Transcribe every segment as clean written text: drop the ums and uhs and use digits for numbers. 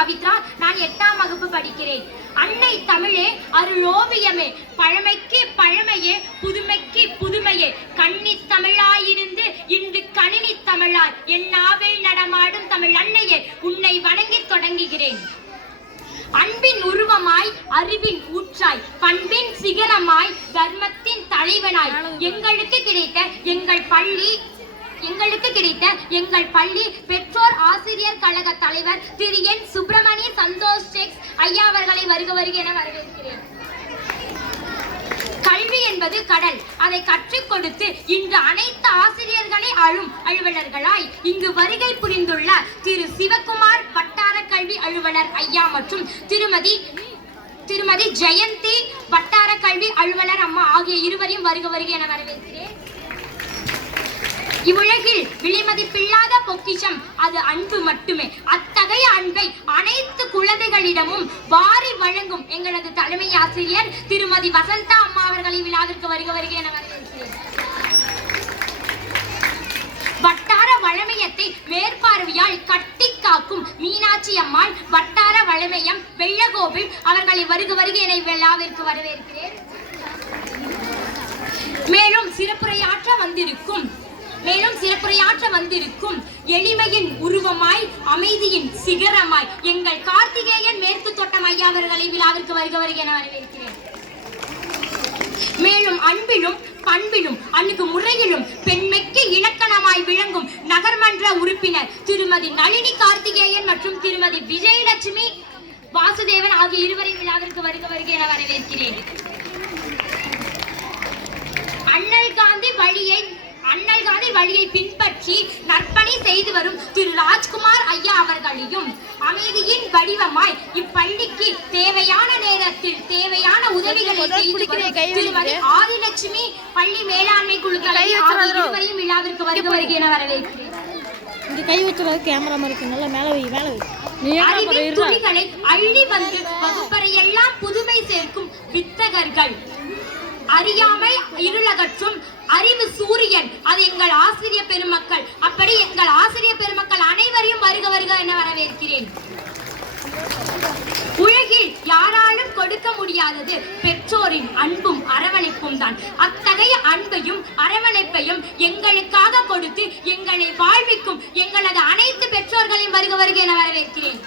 பவித்ரா. நான் 8ஆம் வகுப்பு படிக்கிறேன். அன்னை தமிழே அருளோவியமே, பழமைக்கு பழமையே, புதுமைக்கு புதுமையே, கன்னி தமிழாயிருந்து இன்று கணினி தமிழாய் என் நாவில் நடமாடும் தமிழ் அன்னையே, உன்னை வணங்கி தொடங்குகிறேன். அன்பின் உருவமாய், அறிவின் ஊற்றாய், பண்பின் சிகரமாய், தர்மத்தின் தலைவனாய் எங்களுக்கு கிடைத்த எங்கள் பள்ளி பெற்றோர் ஆசிரியர் கழக தலைவர் திரு என் சுப்பிரமணிய சந்தோஷ் ஐயா அவர்களை வருக வருக என வரவேற்கிறேன். கல்வி என்பது கடல். அதை கற்றுக் கொடுத்து இன்று அனைத்து ஆசிரியர்களை ஆளும் அலுவலர்களாய் இங்கு வருகை புரிந்துள்ள திரு சிவகுமார் வட்டார கல்வி அலுவலர் ஐயா மற்றும் திருமதி ஜெயந்தி வட்டார கல்வி அலுவலர் அம்மா ஆகிய இருவரையும் வருக வருக என வரவேற்கிறேன். இவ்வுலகில் விலைமதிப்பில்லாத பொக்கிஷம் அது அன்பு மட்டுமே. அத்தகைய அன்பை அனைத்து குழந்தைகளிடமும் வாரி வழங்கும் எங்களது தலைமை ஆசிரியர் திருமதி வசந்தா அம்மா அவர்களை விழாவிற்கு வருக வருக என வரவேற்கிறேன். வட்டார வளமையத்தை மேற்பார்வையால் கட்டி காக்கும் மீனாட்சி அம்மாள் வட்டார வளமையம் வெள்ளகோவில் அவர்களை வருக வருக என விழாவிற்கு வரவேற்கிறேன். மேலும் சிறப்புரையாற்ற வந்திருக்கும் எளிமையின் உருவமாய், அமைதியின் சிகரமாய் எங்கள் கார்த்திகேயன் மேற்கு தோட்டம் ஐயா அவர்களை விழாவிற்கு வருக வருக என வரவேற்கிறேன். மேலும் அன்பிலும் பண்பிலும் அன்னைக்கு முறையிலும் பெண்மைக்கு இலக்கணமாய் விளங்கும் நகர்மன்ற உறுப்பினர் திருமதி நளினி கார்த்திகேயன் மற்றும் திருமதி விஜயலட்சுமி வாசுதேவன் ஆகிய இருவரின் விழாவிற்கு வருக வருக என வரவேற்கிறேன். அண்ணல் காந்தி வழியை பின்பற்றி நற்பணி செய்து வரும் திரு ராஜ்குமார் ஐயா அவர்களையும் அமைதியின் வடிவமாய் இப்பள்ளிக்கு தேவையான நேரத்தில் தேவையான உதவிகளை செய்து வரும் திருமதி ஆதிலட்சுமி பள்ளி மேலாண்மை குழுக்களை இருவரையும் விழாவிற்கு வருக வருக என வரவேற்கிறேன். துணிகளை அள்ளி வந்து வகுப்பறையெல்லாம் புதுமை சேர்க்கும் வித்தகர்கள், அறியாமை இருளகற்றும் அறிவு சூரியன் அது எங்கள் ஆசிரியர் பெருமக்கள். அப்படி எங்கள் ஆசிரியர் பெருமக்கள் அனைவரையும் வருக வருக என வரவேற்கிறேன். உலகில் யாராலும் கொடுக்க முடியாதது பெற்றோரின் அன்பும் அரவணைப்பும் தான். அத்தகைய அன்பையும் அரவணைப்பையும் எங்களுக்காக கொடுத்து எங்களை வாழ்விக்கும் எங்களது அனைத்து பெற்றோர்களையும் வருக வருக என வரவேற்கிறேன்.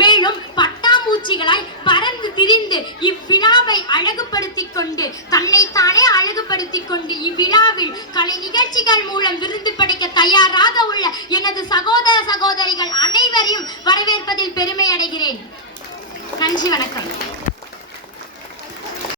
மேலும் பட்டாம்பூச்சிகளாய் பறந்து திரிந்து இவ்விழாவை அழகுபடுத்திக் கொண்டு தன்னைத்தானே அழகுபடுத்திக் கொண்டு இவ்விழாவில் கலை நிகழ்ச்சிகள் மூலம் விருந்து படைக்க தயாராக உள்ள எனது சகோதர சகோதரிகள் அனைவரையும் வரவேற்பதில் பெருமை அடைகிறேன். நன்றி, வணக்கம்.